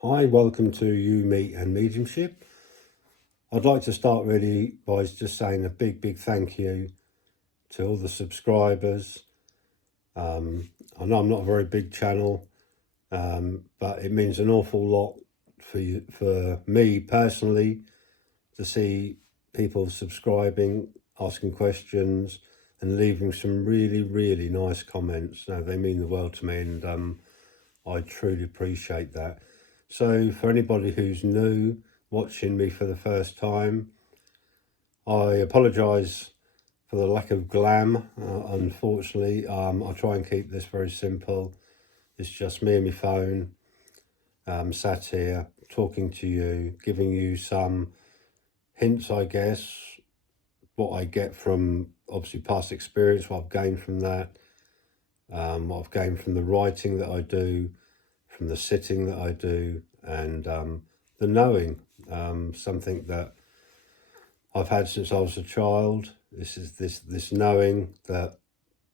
Hi, welcome to You, Me and Mediumship. I'd like to start really by just saying a big thank you to all the subscribers. I know I'm not a very big channel, but it means an awful lot for me personally, to see people subscribing, asking questions and leaving some really nice comments. Now, they mean the world to me, and I truly appreciate that. So for anybody who's new, watching me for the first time, I apologise for the lack of glam. Unfortunately, I try and keep this very simple. It's just me and my phone, sat here talking to you, giving you some hints, I guess, what I get from obviously past experience, what I've gained from that, what I've gained from the writing that I do, from the sitting that I do, and the knowing, something that I've had since I was a child. This is this knowing that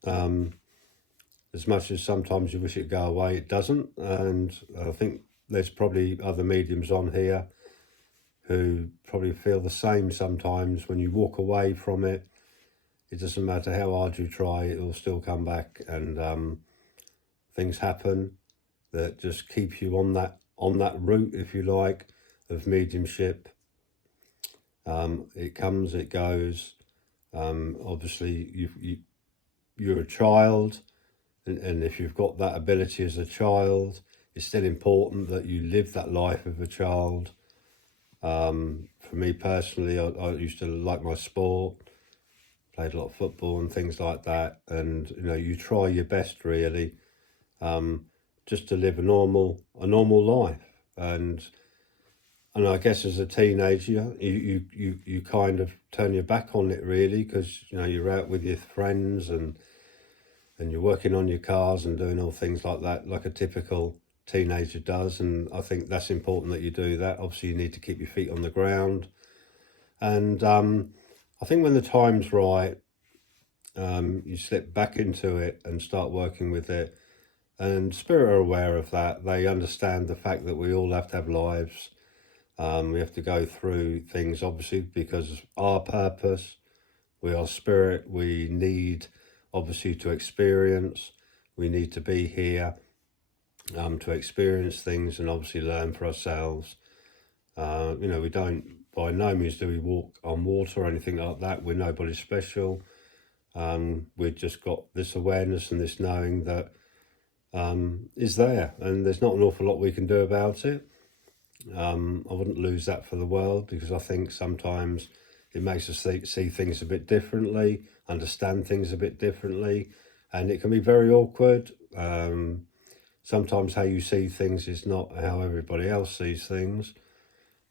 as much as sometimes you wish it go away, it doesn't. And I think there's probably other mediums on here who probably feel the same sometimes. When you walk away from it, it doesn't matter how hard you try, it will still come back, and things happen that just keep you on that route, if you like, of mediumship. It comes, it goes. Obviously, you're a child, and if you've got that ability as a child, it's still important that you live that life of a child. For me personally, I used to like my sport, played a lot of football and things like that, and you try your best really, just to live a normal life. And I guess as a teenager, you kind of turn your back on it really, because you're out with your friends, and you're working on your cars and doing all things like that, like a typical teenager does. And I think that's important that you do that. Obviously, you need to keep your feet on the ground. And I think when the time's right, you slip back into it and start working with it. And Spirit are aware of that. They understand the fact that we all have to have lives. We have to go through things, obviously, because of our purpose. We are spirit. We need, obviously, to experience. We need to be here to experience things and obviously learn for ourselves. We don't, by no means do we walk on water or anything like that. We're nobody special. We've just got this awareness and this knowing that is there, and there's not an awful lot we can do about it. I wouldn't lose that for the world, because I think sometimes it makes us see things a bit differently, understand things a bit differently, and it can be very awkward. Sometimes how you see things is not how everybody else sees things,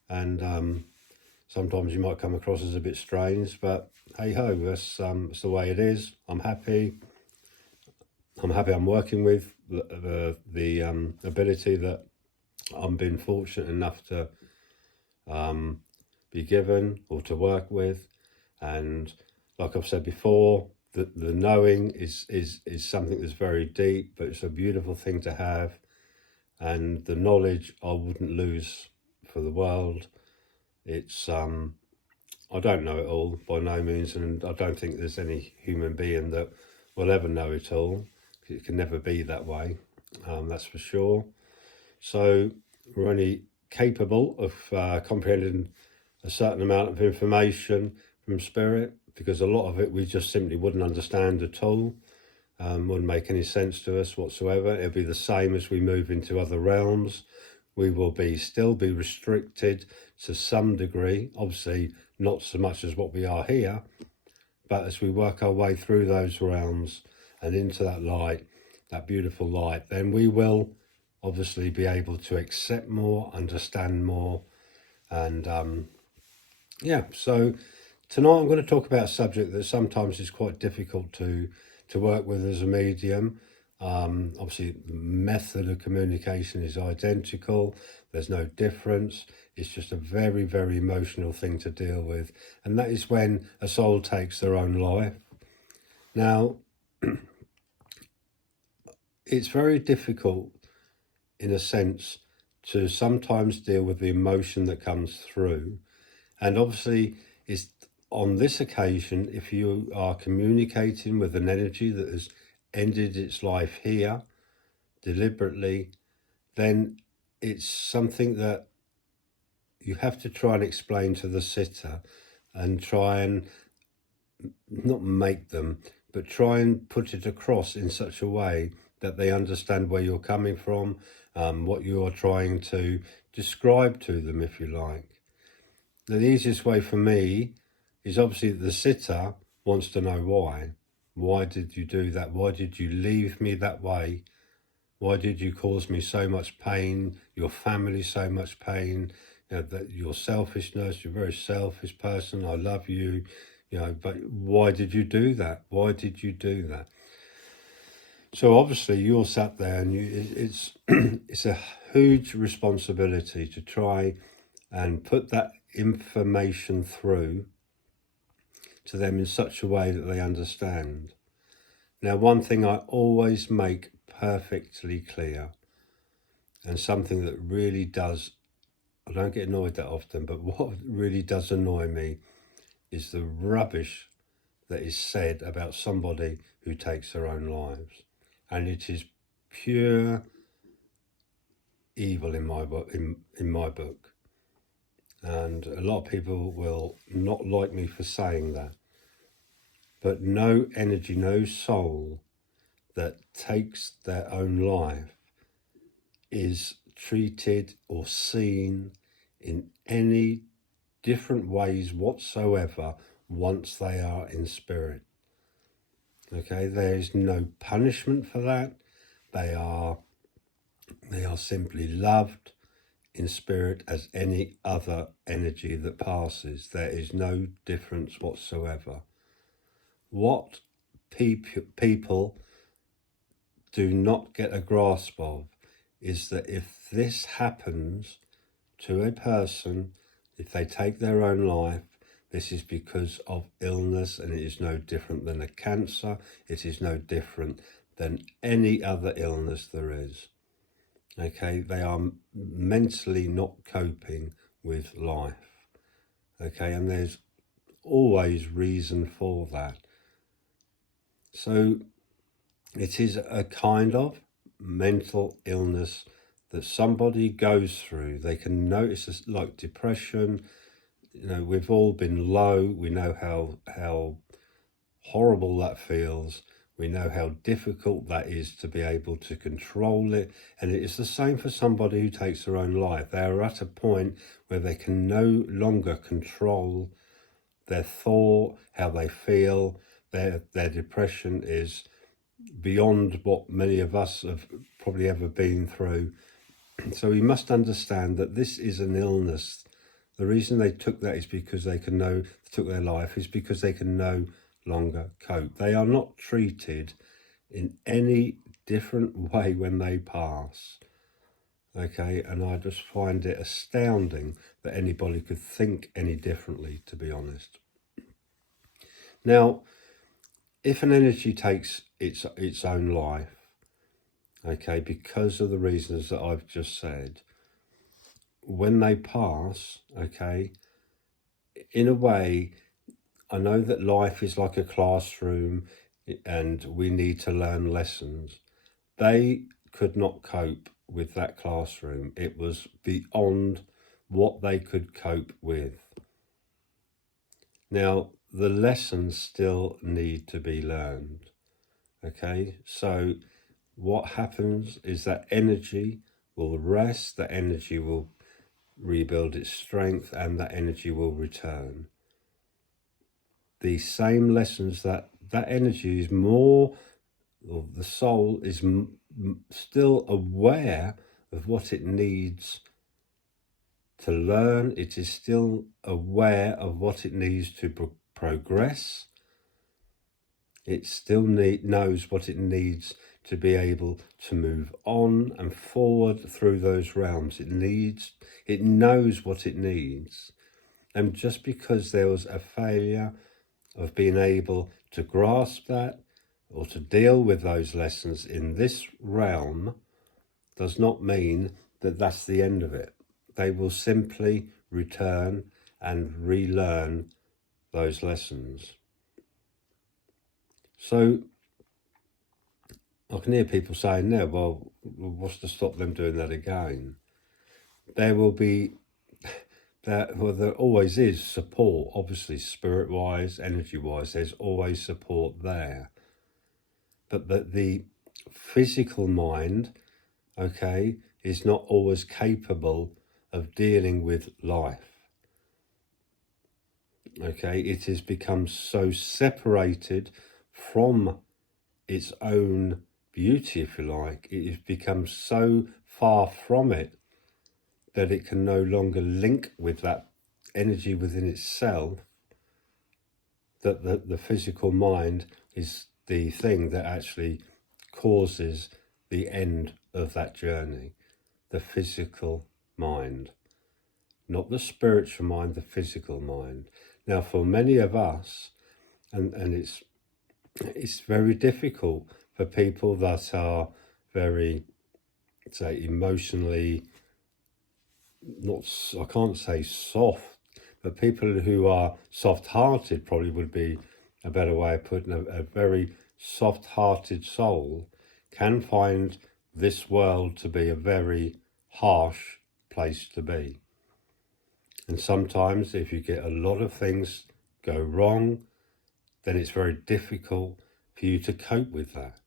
and sometimes you might come across as a bit strange, but hey ho, that's the way it is. I'm happy I'm working with the ability that I'm being fortunate enough to be given or to work with. And like I've said before, the knowing is something that's very deep, but it's a beautiful thing to have. And the knowledge I wouldn't lose for the world. It's I don't know it all by no means, and I don't think there's any human being that will ever know it all. It can never be that way, that's for sure. So we're only capable of comprehending a certain amount of information from spirit, because a lot of it we just simply wouldn't understand at all. Wouldn't make any sense to us whatsoever. It'll be the same as we move into other realms. We will still be restricted to some degree, obviously not so much as what we are here, but as we work our way through those realms and into that light, that beautiful light, then we will obviously be able to accept more, understand more. And so tonight I'm going to talk about a subject that sometimes is quite difficult to work with as a medium. Obviously, the method of communication is identical. There's no difference. It's just a very emotional thing to deal with. And that is when a soul takes their own life. Now, it's very difficult, in a sense, to sometimes deal with the emotion that comes through. And obviously, it's on this occasion, if you are communicating with an energy that has ended its life here deliberately, then it's something that you have to try and explain to the sitter and try and not make them, but try and put it across in such a way that they understand where you're coming from, what you're trying to describe to them, if you like. The easiest way for me is obviously the sitter wants to know why. Why did you do that? Why did you leave me that way? Why did you cause me so much pain? Your family so much pain? That your selfishness, you're a very selfish person. I love you, but why did you do that? Why did you do that? So obviously you're sat there, and it's it's a huge responsibility to try and put that information through to them in such a way that they understand. Now, one thing I always make perfectly clear, and something that really does, I don't get annoyed that often, but what really does annoy me is the rubbish that is said about somebody who takes their own lives. And it is pure evil in my book. In my book. And a lot of people will not like me for saying that. But no energy, no soul that takes their own life is treated or seen in any different ways whatsoever once they are in spirit. Okay, there is no punishment for that. They are simply loved in spirit as any other energy that passes. There is no difference whatsoever. What people do not get a grasp of is that if this happens to a person, if they take their own life, this is because of illness, and it is no different than a cancer. It is no different than any other illness there is. Okay, they are mentally not coping with life. Okay, and there's always reason for that. So it is a kind of mental illness that somebody goes through. They can notice this, like depression. We've all been low. We know how horrible that feels. We know how difficult that is to be able to control it. And it is the same for somebody who takes their own life. They are at a point where they can no longer control their thought, how they feel. Their depression is beyond what many of us have probably ever been through. So we must understand that this is an illness. The reason they took that is because they took their life is because they can no longer cope. They are not treated in any different way when they pass. Okay, and I just find it astounding that anybody could think any differently, to be honest. Now, if an energy takes its own life, okay, because of the reasons that I've just said, when they pass, okay, in a way, I know that life is like a classroom and we need to learn lessons. They could not cope with that classroom. It was beyond what they could cope with. Now, the lessons still need to be learned. Okay, so what happens is that energy will rest, that energy will rebuild its strength, and that energy will return. The same lessons that energy is more, or the soul is still aware of what it needs to learn. It is still aware of what it needs to progress. It still knows what it needs to be able to move on and forward through those realms. It knows what it needs. And just because there was a failure of being able to grasp that or to deal with those lessons in this realm does not mean that that's the end of it. They will simply return and relearn those lessons. So I can hear people saying now, well, what's to stop them doing that again? There will be there always is support, obviously, spirit-wise, energy-wise, there's always support there. But the physical mind, okay, is not always capable of dealing with life. Okay, it has become so separated from its own beauty, if you like. It has become so far from it that it can no longer link with that energy within itself, that the physical mind is the thing that actually causes the end of that journey. The physical mind, not the spiritual mind, the physical mind. Now, for many of us, and it's very difficult for people that are very, say, emotionally, I can't say soft, but people who are soft-hearted probably would be a better way of putting it. A very soft-hearted soul can find this world to be a very harsh place to be. And sometimes if you get a lot of things go wrong, then it's very difficult for you to cope with that.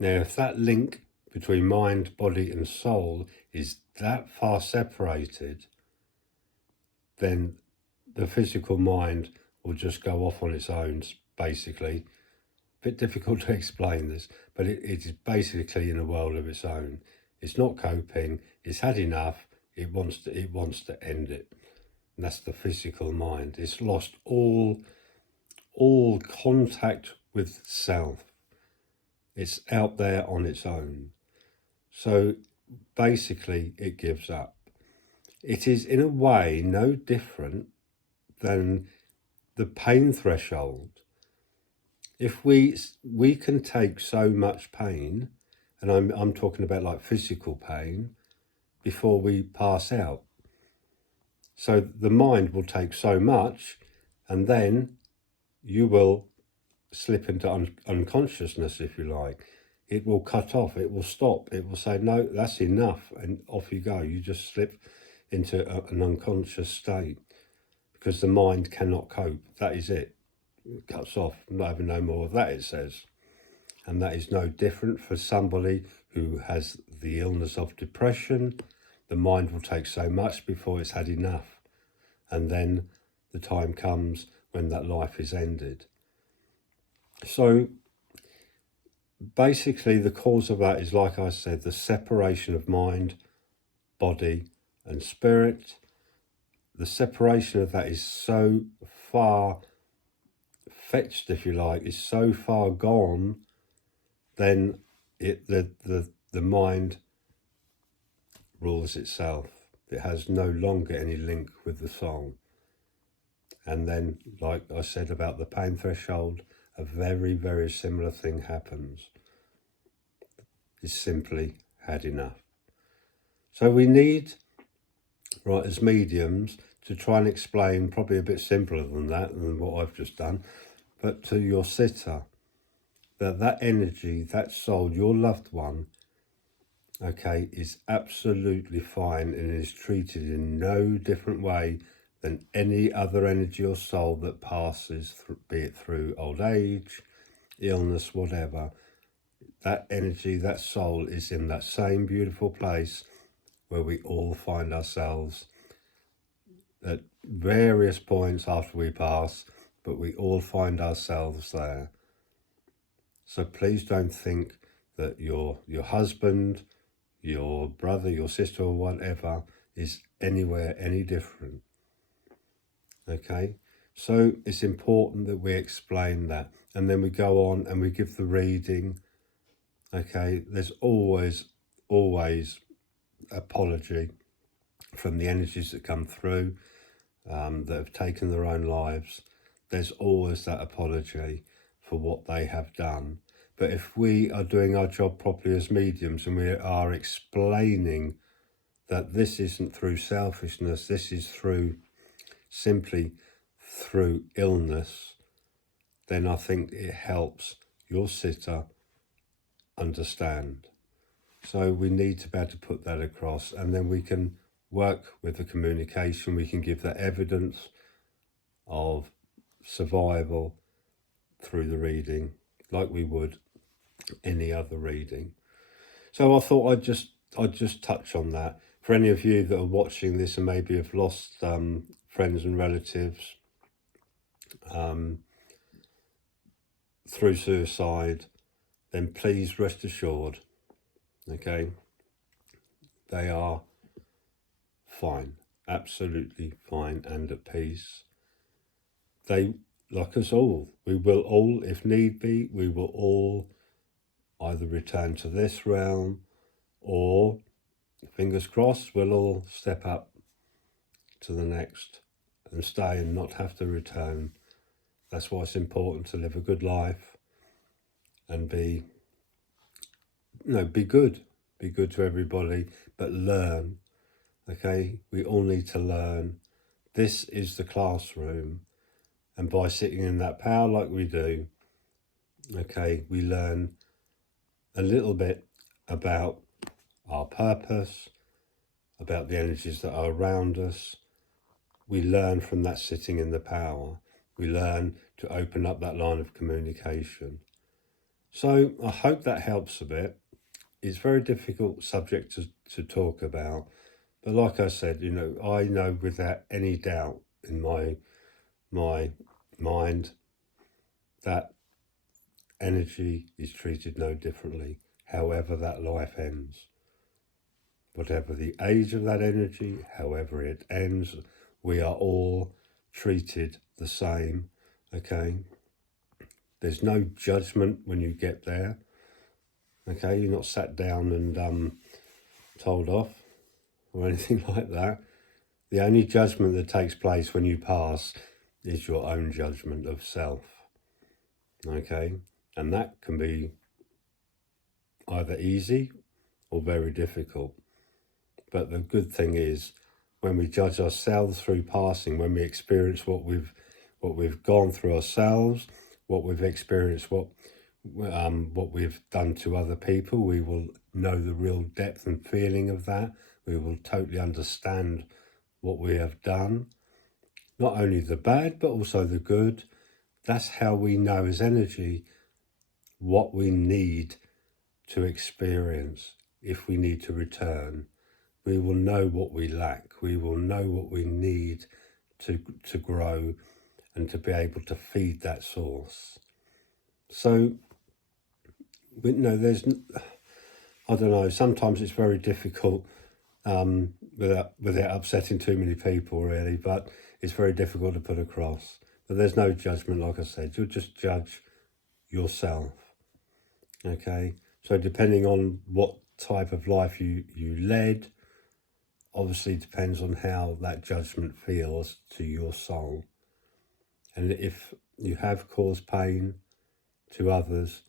Now, if that link between mind, body and soul is that far separated, then the physical mind will just go off on its own, basically. A bit difficult to explain this, but it is basically in a world of its own. It's not coping, it's had enough, it wants to end it. And that's the physical mind. It's lost all contact with self. It's out there on its own. So basically it gives up. It is in a way no different than the pain threshold. If we can take so much pain, and I'm talking about like physical pain, before we pass out. So the mind will take so much, and then you will slip into unconsciousness, if you like. It will cut off, it will stop, it will say, no, that's enough, and off you go. You just slip into an unconscious state because the mind cannot cope. That is it. It cuts off, not having no more of that, it says. And that is no different for somebody who has the illness of depression. The mind will take so much before it's had enough. And then the time comes when that life is ended. So basically the cause of that is, like I said, the separation of mind, body and spirit. The separation of that is so far fetched, if you like, is so far gone, then the mind rules itself. It has no longer any link with the soul. And then, like I said about the pain threshold, a very, very similar thing happens. It's simply had enough. So we need, right, as mediums, to try and explain, probably a bit simpler than that, than what I've just done, but to your sitter, that energy, that soul, your loved one, okay, is absolutely fine and is treated in no different way than any other energy or soul that passes, be it through old age, illness, whatever. That energy, that soul is in that same beautiful place where we all find ourselves at various points after we pass, but we all find ourselves there. So please don't think that your husband, your brother, your sister or whatever is anywhere any different. Okay, so it's important that we explain that, and then we go on and we give the reading. Okay, there's always apology from the energies that come through that have taken their own lives. There's always that apology for what they have done. But if we are doing our job properly as mediums and we are explaining that this isn't through selfishness, this is simply through illness, then I think it helps your sitter understand. So we need to be able to put that across, and then we can work with the communication. We can give that evidence of survival through the reading like we would any other reading. So I thought I'd just touch on that. For any of you that are watching this and maybe have lost friends and relatives through suicide, then please rest assured, okay, they are fine, absolutely fine and at peace. They, like us all, we will all, if need be, we will all either return to this realm or, fingers crossed, we'll all step up to the next and stay and not have to return. That's why it's important to live a good life and be good to everybody, but learn, okay? We all need to learn. This is the classroom, and by sitting in that power like we do, okay, we learn a little bit about our purpose, about the energies that are around us. We learn from that sitting in the power. We learn to open up that line of communication. So I hope that helps a bit. It's a very difficult subject to talk about. But like I said, I know without any doubt in my mind that energy is treated no differently, however that life ends. Whatever the age of that energy, however it ends, we are all treated the same, okay? There's no judgment when you get there, okay? You're not sat down and told off or anything like that. The only judgment that takes place when you pass is your own judgment of self, okay? And that can be either easy or very difficult. But the good thing is, when we judge ourselves through passing, when we experience what we've gone through ourselves, what we've experienced, what we've done to other people, we will know the real depth and feeling of that. We will totally understand what we have done, not only the bad, but also the good. That's how we know as energy what we need to experience if we need to return. We will know what we lack. We will know what we need to grow and to be able to feed that source. So, there's, I don't know, sometimes it's very difficult without upsetting too many people, really, but it's very difficult to put across. But there's no judgment, like I said. You'll just judge yourself, okay? So depending on what type of life you led, obviously depends on how that judgment feels to your soul. And if you have caused pain to others,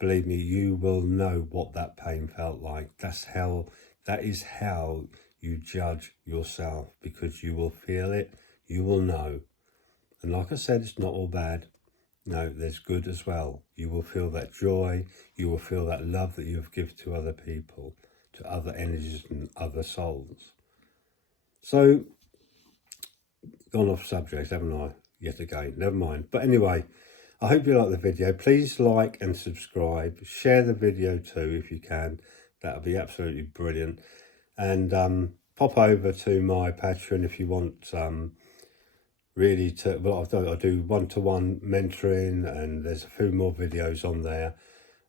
believe me, you will know what that pain felt like. That is how you judge yourself, because you will feel it, you will know. And like I said, it's not all bad. No, there's good as well. You will feel that joy, you will feel that love that you have given to other people, to other energies and other souls. So, gone off subject, haven't I? Yet again, never mind. But anyway, I hope you like the video. Please like and subscribe. Share the video too if you can. That would be absolutely brilliant. And pop over to my Patreon if you want really to, well, I do one-to-one mentoring, and there's a few more videos on there.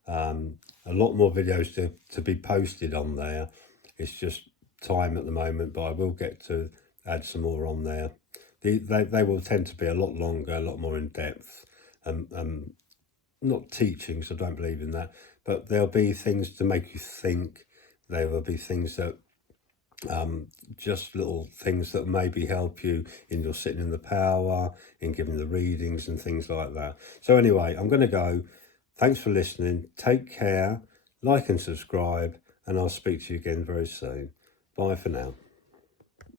A lot more videos to be posted on there. It's just time at the moment, but I will get to add some more on there. They will tend to be a lot longer, a lot more in depth. Not teachings, I don't believe in that, but there'll be things to make you think. There will be things that just little things that maybe help you in your sitting in the power, in giving the readings and things like that. So anyway, I'm going to go. Thanks for listening. Take care, like and subscribe, and I'll speak to you again very soon. Bye for now.